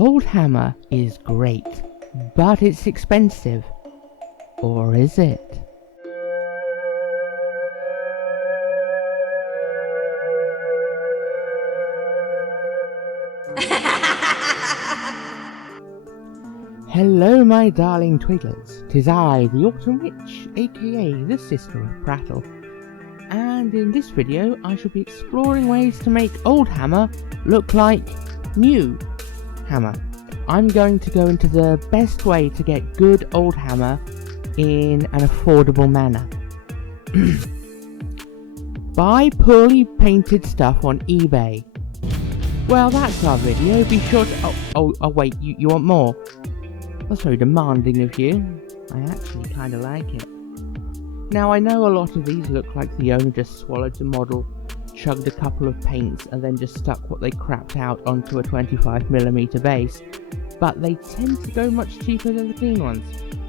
Oldhammer is great, but it's expensive. Or is it? Hello my darling Twiglets, 'tis I, the Autumn Witch, aka the Sister of Prattle, and in this video I shall be exploring ways to make Oldhammer look like new hammer. I'm going to go into the best way to get good Oldhammer in an affordable manner. Buy poorly painted stuff on eBay. Well, that's our video. Be sure to... Oh wait, you want more? That's very demanding of you. I actually kind of like it. Now, I know a lot of these look like the owner just swallowed the model, chugged a couple of paints, and then just stuck what they crapped out onto a 25mm base, but they tend to go much cheaper than the clean ones.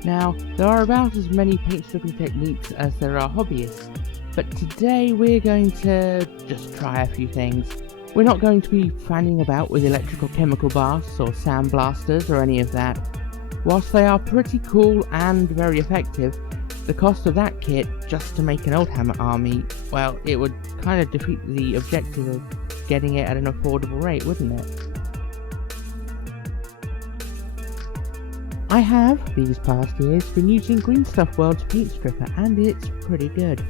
Now, there are about as many paint stripping techniques as there are hobbyists, but today we're going to just try a few things. We're not going to be fanning about with electrical chemical baths or sandblasters or any of that. Whilst they are pretty cool and very effective, the cost of that kit just to make an Oldhammer army, well, it would kind of defeat the objective of getting it at an affordable rate, wouldn't it? I have, these past years, been using Green Stuff World's paint stripper, and it's pretty good.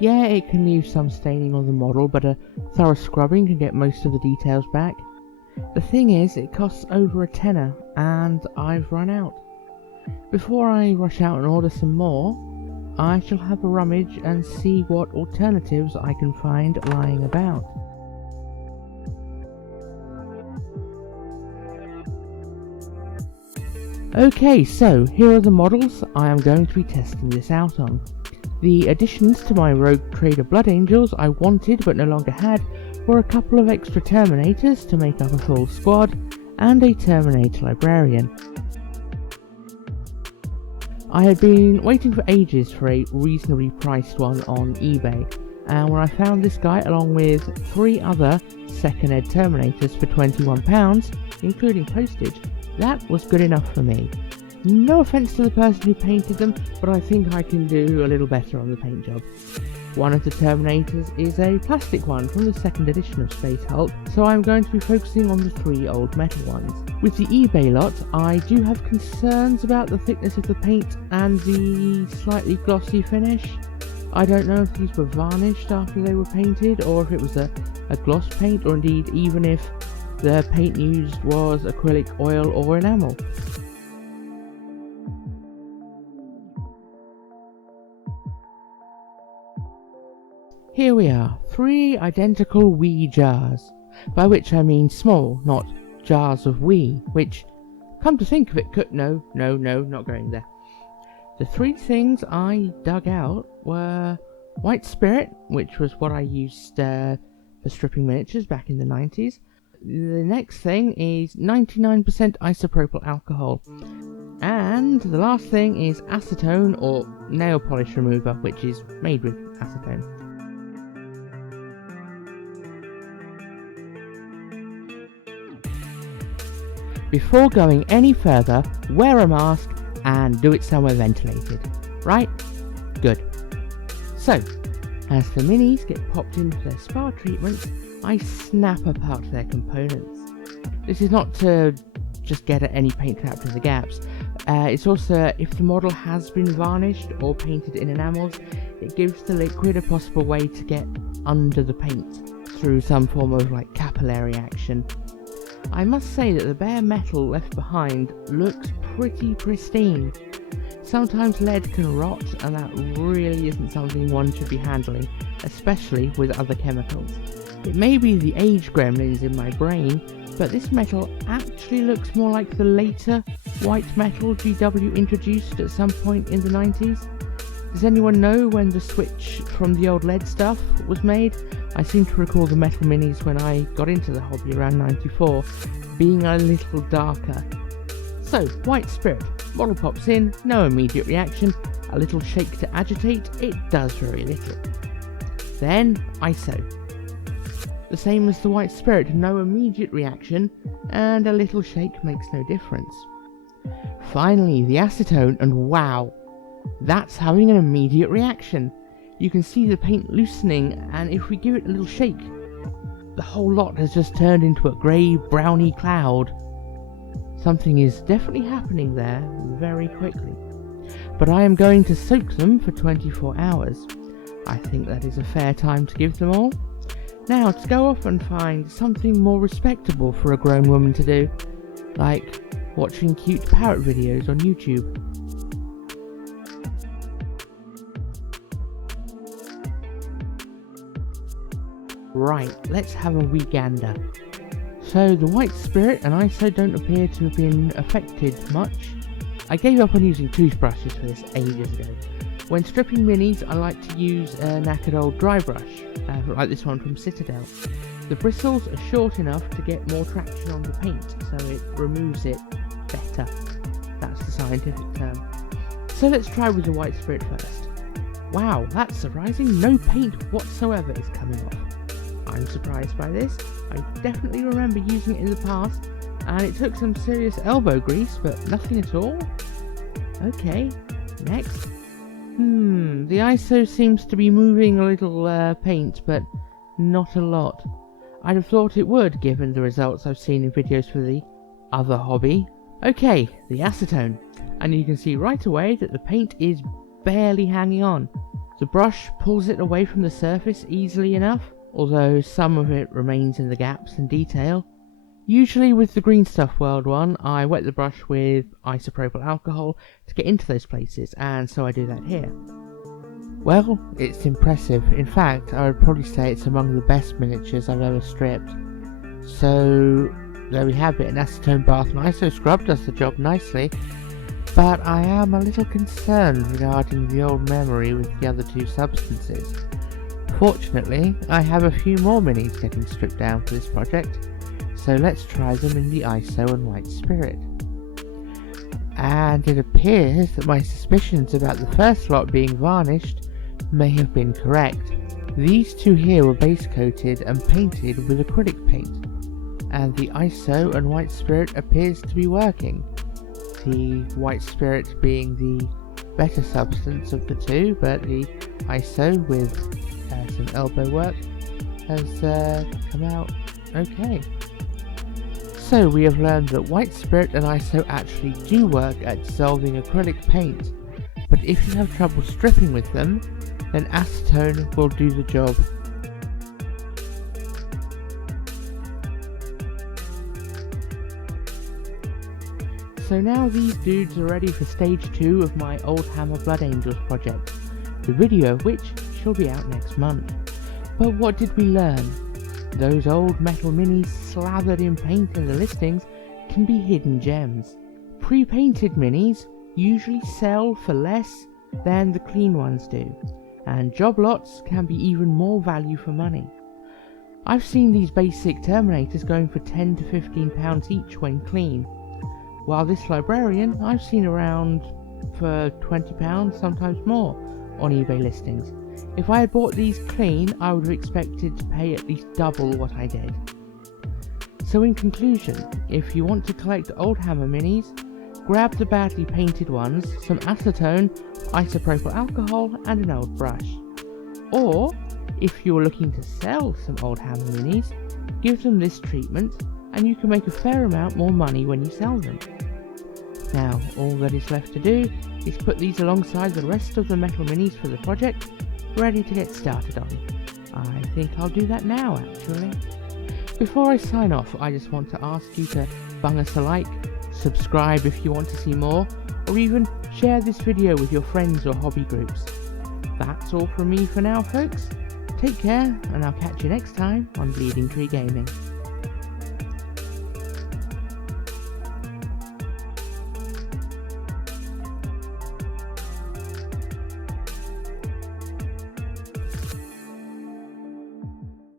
Yeah, it can leave some staining on the model, but a thorough scrubbing can get most of the details back. The thing is, it costs over £10, and I've run out. Before I rush out and order some more, I shall have a rummage and see what alternatives I can find lying about. Okay, so here are the models I am going to be testing this out on. The additions to my Rogue Trader Blood Angels I wanted but no longer had were a couple of extra Terminators to make up a full squad, and a Terminator Librarian. I had been waiting for ages for a reasonably priced one on eBay, and when I found this guy along with 3 other second ed Terminators for £21, including postage, that was good enough for me. No offence to the person who painted them, but I think I can do a little better on the paint job. One of the Terminators is a plastic one from the second edition of Space Hulk, so I'm going to be focusing on the 3 old metal ones. With the eBay lot, I do have concerns about the thickness of the paint and the slightly glossy finish. I don't know if these were varnished after they were painted, or if it was a gloss paint, or indeed even if the paint used was acrylic oil or enamel. Here we are, 3 identical wee jars, by which I mean small, not jars of wee, which, come to think of it, could... No, not going there. The 3 things I dug out were white spirit, which was what I used for stripping miniatures back in the 90s. The next thing is 99% isopropyl alcohol. And the last thing is acetone, or nail polish remover, which is made with acetone. Before going any further, wear a mask and do it somewhere ventilated. Right? Good. So, as the minis get popped into their spa treatments, I snap apart their components. This is not to just get at any paint trapped in the gaps. It's also, if the model has been varnished or painted in enamels, it gives the liquid a possible way to get under the paint through some form of capillary action. I must say that the bare metal left behind looks pretty pristine. Sometimes lead can rot, and that really isn't something one should be handling, especially with other chemicals. It may be the age gremlins in my brain, but this metal actually looks more like the later white metal GW introduced at some point in the 90s. Does anyone know when the switch from the old lead stuff was made? I seem to recall the metal minis when I got into the hobby around 94 being a little darker. So, white spirit, model pops in, no immediate reaction, a little shake to agitate, it does very little. Then, ISO. The same as the white spirit, no immediate reaction, and a little shake makes no difference. Finally, the acetone, and wow, that's having an immediate reaction. You can see the paint loosening, and if we give it a little shake, the whole lot has just turned into a grey browny cloud. Something is definitely happening there very quickly. But I am going to soak them for 24 hours. I think that is a fair time to give them all. Now, to go off and find something more respectable for a grown woman to do, like watching cute parrot videos on YouTube. Right, let's have a wee gander. So the white spirit and ISO don't appear to have been affected much. I gave up on using toothbrushes for this ages ago. When stripping minis, I like to use a knackered old dry brush, like this one from Citadel. The bristles are short enough to get more traction on the paint, so it removes it better. That's the scientific term. So let's try with the white spirit first. Wow, that's surprising. No paint whatsoever is coming off. I'm surprised by this. I definitely remember using it in the past, and it took some serious elbow grease, but nothing at all. Okay, next. The ISO seems to be moving a little paint, but not a lot. I'd have thought it would, given the results I've seen in videos for the other hobby. Okay, the acetone, and you can see right away that the paint is barely hanging on. The brush pulls it away from the surface easily enough, although some of it remains in the gaps and detail. Usually with the Green Stuff World one, I wet the brush with isopropyl alcohol to get into those places, and so I do that here. Well, it's impressive. In fact, I would probably say it's among the best miniatures I've ever stripped. So, there we have it, an acetone bath and ISO scrub does the job nicely, but I am a little concerned regarding the old memory with the other two substances. Fortunately, I have a few more minis getting stripped down for this project, so let's try them in the ISO and white spirit. And it appears that my suspicions about the first lot being varnished may have been correct. These two here were base coated and painted with acrylic paint, and the ISO and white spirit appears to be working. The white spirit being the better substance of the two, but the ISO with some elbow work has come out okay. So we have learned that white spirit and ISO actually do work at dissolving acrylic paint, but if you have trouble stripping with them, then acetone will do the job. So now these dudes are ready for stage 2 of my Oldhammer Blood Angels project, the video of which shall be out next month. But what did we learn? Those old metal minis slathered in paint in the listings can be hidden gems. Pre-painted minis usually sell for less than the clean ones do, and job lots can be even more value for money. I've seen these basic Terminators going for £10 to £15 each when clean, while this Librarian I've seen around for £20, sometimes more, on eBay listings. If I had bought these clean, I would have expected to pay at least double what I did. So in conclusion, if you want to collect Oldhammer minis, grab the badly painted ones, some acetone, isopropyl alcohol and an old brush. Or, if you're looking to sell some Oldhammer minis, give them this treatment and you can make a fair amount more money when you sell them. Now, all that is left to do is put these alongside the rest of the metal minis for the project, ready to get started on. I think I'll do that now, actually. Before I sign off, I just want to ask you to bung us a like, subscribe if you want to see more, or even share this video with your friends or hobby groups. That's all from me for now, folks. Take care, and I'll catch you next time on Bleeding Tree Gaming.